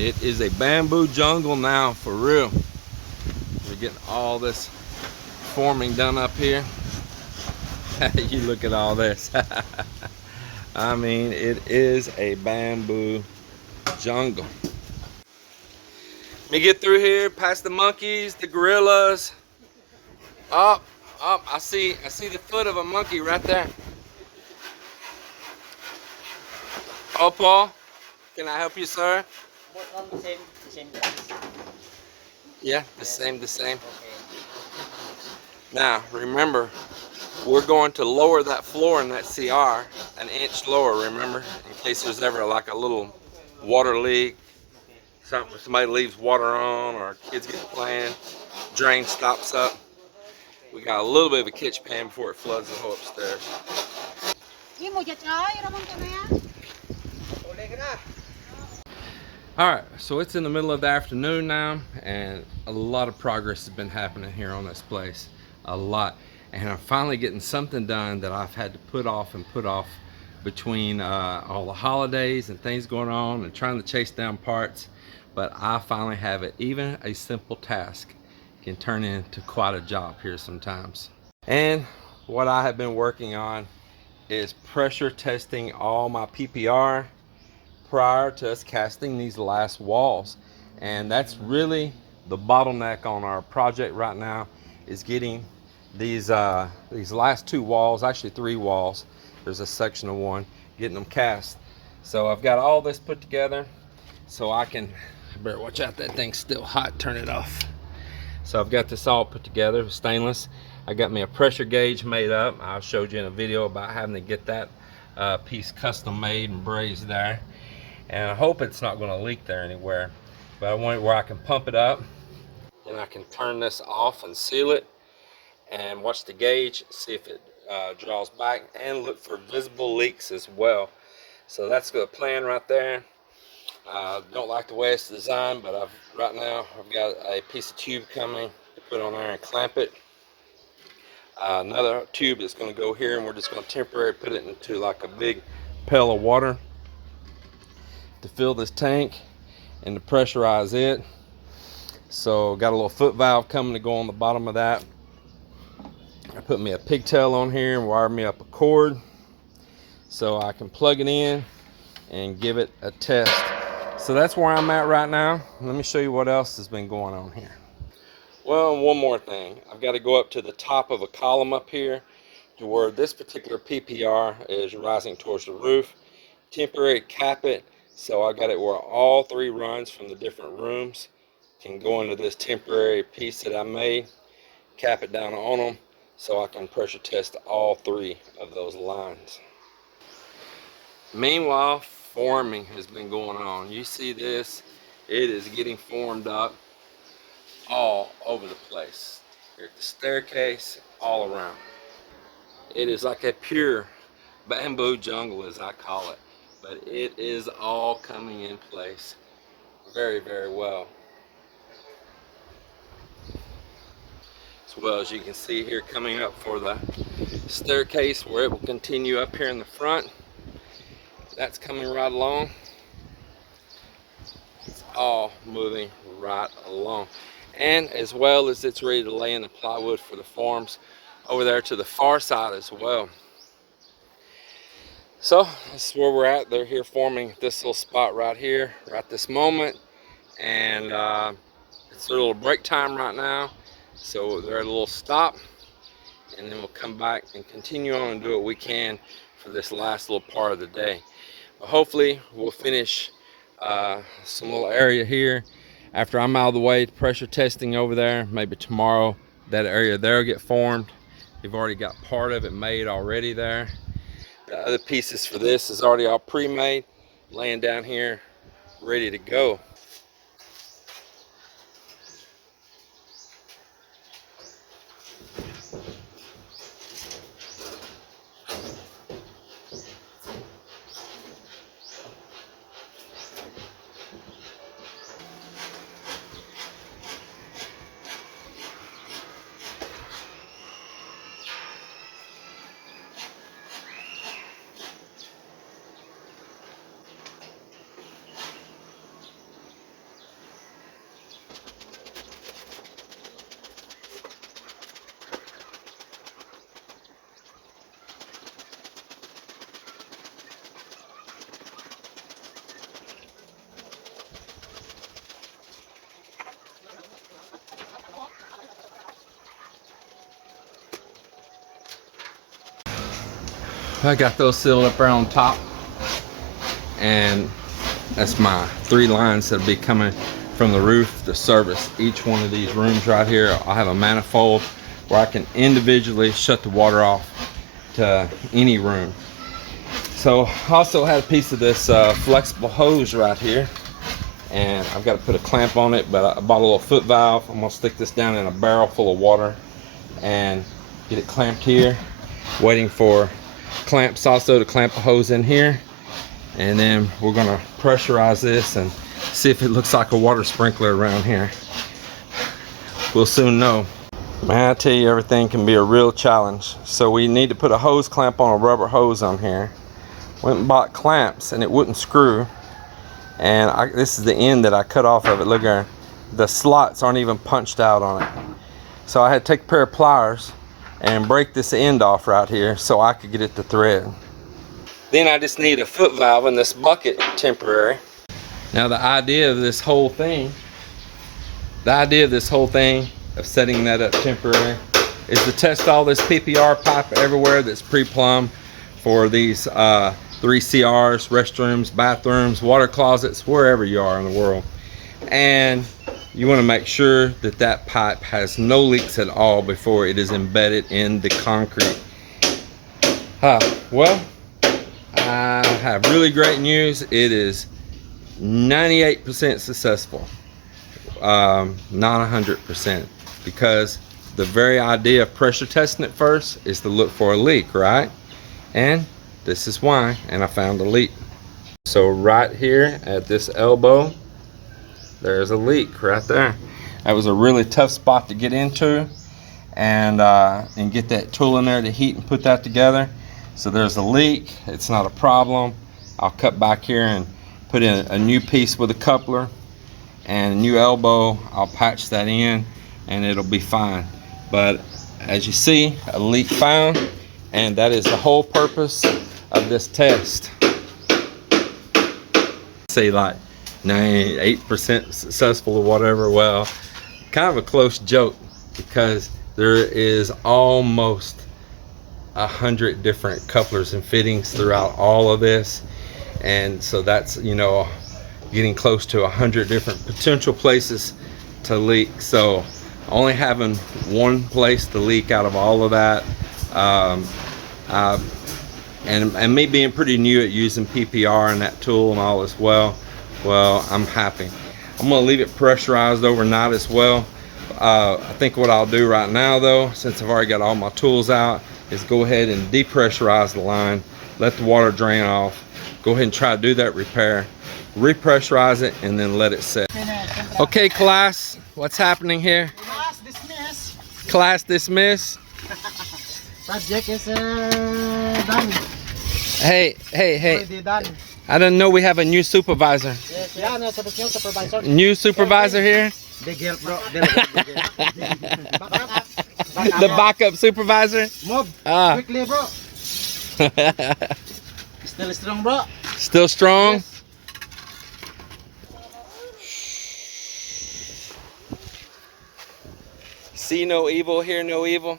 It is a bamboo jungle now, for real. We're getting all this forming done up here. You look at all this. I mean, it is a bamboo jungle. Let me get through here, past the monkeys, the gorillas. Up, up, I see the foot of a monkey right there. Oh, Paul, can I help you, sir? What, the same price? Yeah, the Yes. same. Okay. Now, remember, we're going to lower that floor in that CR an inch lower, remember, in case there's ever like a little water leak, something, somebody leaves water on, or kids get playing, drain stops up. We got a little bit of a catch pan before it floods the whole upstairs. Alright, so it's in the middle of the afternoon now, and a lot of progress has been happening here on this place. A lot. And I'm finally getting something done that I've had to put off between all the holidays and things going on and trying to chase down parts. But I finally have it. Even a simple task can turn into quite a job here sometimes. And what I have been working on is pressure testing all my PPR prior to us casting these last walls. And that's really the bottleneck on our project right now, is getting these last two walls, actually three walls, there's a section of one, getting them cast. So I've got all this put together so I better watch out, that thing's still hot, turn it off. So I've got this all put together, stainless. I got me a pressure gauge made up. I showed you in a video about having to get that piece custom made and brazed there. And I hope it's not going to leak there anywhere, but I want it where I can pump it up and I can turn this off and seal it and watch the gauge, see if it draws back, and look for visible leaks as well. So that's the plan right there. Don't like the way it's designed, but right now I've got a piece of tube coming to put on there and clamp it. Another tube is going to go here, and we're just going to temporarily put it into like a big pail of water to fill this tank and to pressurize it. So got a little foot valve coming to go on the bottom of that. I put me a pigtail on here and wire me up a cord so I can plug it in and give it a test. So that's where I'm at right now. Let me show you what else has been going on here. Well, one more thing. I've got to go up to the top of a column up here to where this particular PPR is rising towards the roof. Temporary cap it, so I got it where all three runs from the different rooms can go into this temporary piece that I made, cap it down on them so I can pressure test all three of those lines. Meanwhile, forming has been going on. You see this, it is getting formed up all over the place. Here at the staircase, all around. It is like a pure bamboo jungle, as I call it, but it is all coming in place very, very well. As well as you can see here, coming up for the staircase where it will continue up here in the front. That's coming right along. It's all moving right along. And as well as it's ready to lay in the plywood for the forms over there to the far side as well. So this is where we're at. They're here forming this little spot right here, right this moment. And it's a little break time right now. So they're at a little stop. And then we'll come back and continue on and do what we can for this last little part of the day. But hopefully we'll finish some little area here after I'm out of the way, pressure testing over there. Maybe tomorrow that area there will get formed. We've already got part of it made already there. The other pieces for this is already all pre-made, laying down here ready to go. I got those sealed up there on top, and that's my 3 lines that'll be coming from the roof to service each one of these rooms right here. I'll have a manifold where I can individually shut the water off to any room. So I also had a piece of this flexible hose right here, and I've got to put a clamp on it, but I bought a little foot valve. I'm gonna stick this down in a barrel full of water and get it clamped here, waiting for clamps also to clamp a hose in here, and then we're gonna pressurize this and see if it looks like a water sprinkler around here. We'll soon know. Man, I tell you, everything can be a real challenge. So we need to put a hose clamp on a rubber hose on here. Went and bought clamps and it wouldn't screw, and this is the end that I cut off of it. Look there, the slots aren't even punched out on it. So I had to take a pair of pliers and break this end off right here so I could get it to thread. Then I just need a foot valve in this bucket temporary. Now the idea of this whole thing of setting that up temporary is to test all this PPR pipe everywhere that's pre-plumbed for these 3 CRs, restrooms, bathrooms, water closets, wherever you are in the world. And you want to make sure that that pipe has no leaks at all before it is embedded in the concrete. Well, I have really great news. It is 98% successful, not 100%, because the very idea of pressure testing it first is to look for a leak, right? And this is why, and I found a leak. So right here at this elbow, there's a leak right there. That was a really tough spot to get into, and get that tool in there to heat and put that together. So there's a leak. It's not a problem. I'll cut back here and put in a new piece with a coupler and a new elbow. I'll patch that in and it'll be fine. But as you see, a leak found, and that is the whole purpose of this test. Say like 98% successful or whatever. Well, kind of a close joke, because there is almost 100 different couplers and fittings throughout all of this, and so that's, you know, getting close to 100 different potential places to leak. So only having one place to leak out of all of that, and me being pretty new at using PPR and that tool and all as well, I'm happy. I'm gonna leave it pressurized overnight as well. I think what I'll do right now though, since I've already got all my tools out, is go ahead and depressurize the line, let the water drain off, go ahead and try to do that repair, repressurize it, and then let it set. Okay, class, what's happening here? Class dismiss. Class dismiss. Project is done. Hey. Already done. I didn't know we have a new supervisor. Yes, yeah, no, so the supervisor. New supervisor here? Big help, bro. The backup supervisor? Move. Quickly, bro. Still strong, bro. Still strong? Yes. See no evil, hear no evil.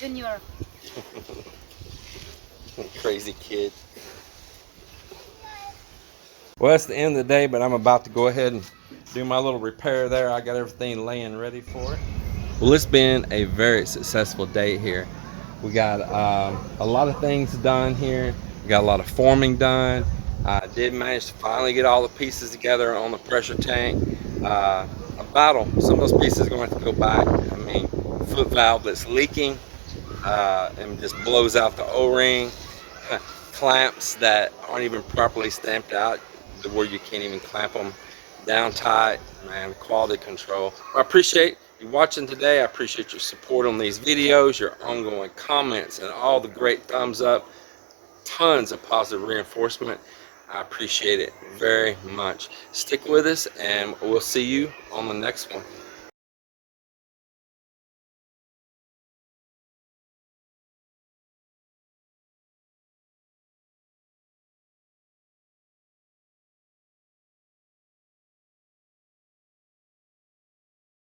Junior. Crazy kid. Well, it's the end of the day, but I'm about to go ahead and do my little repair there. I got everything laying ready for it. Well, it's been a very successful day here. We got a lot of things done here. We got a lot of forming done. I did manage to finally get all the pieces together on the pressure tank. A battle. Some of those pieces are going to have to go back. I mean, foot valve that's leaking and just blows out the O-ring. Clamps that aren't even properly stamped out, where you can't even clamp them down tight. Man, quality control. I appreciate you watching today. I appreciate your support on these videos, your ongoing comments, and all the great thumbs up. Tons of positive reinforcement. I appreciate it very much. Stick with us, and we'll see you on the next one.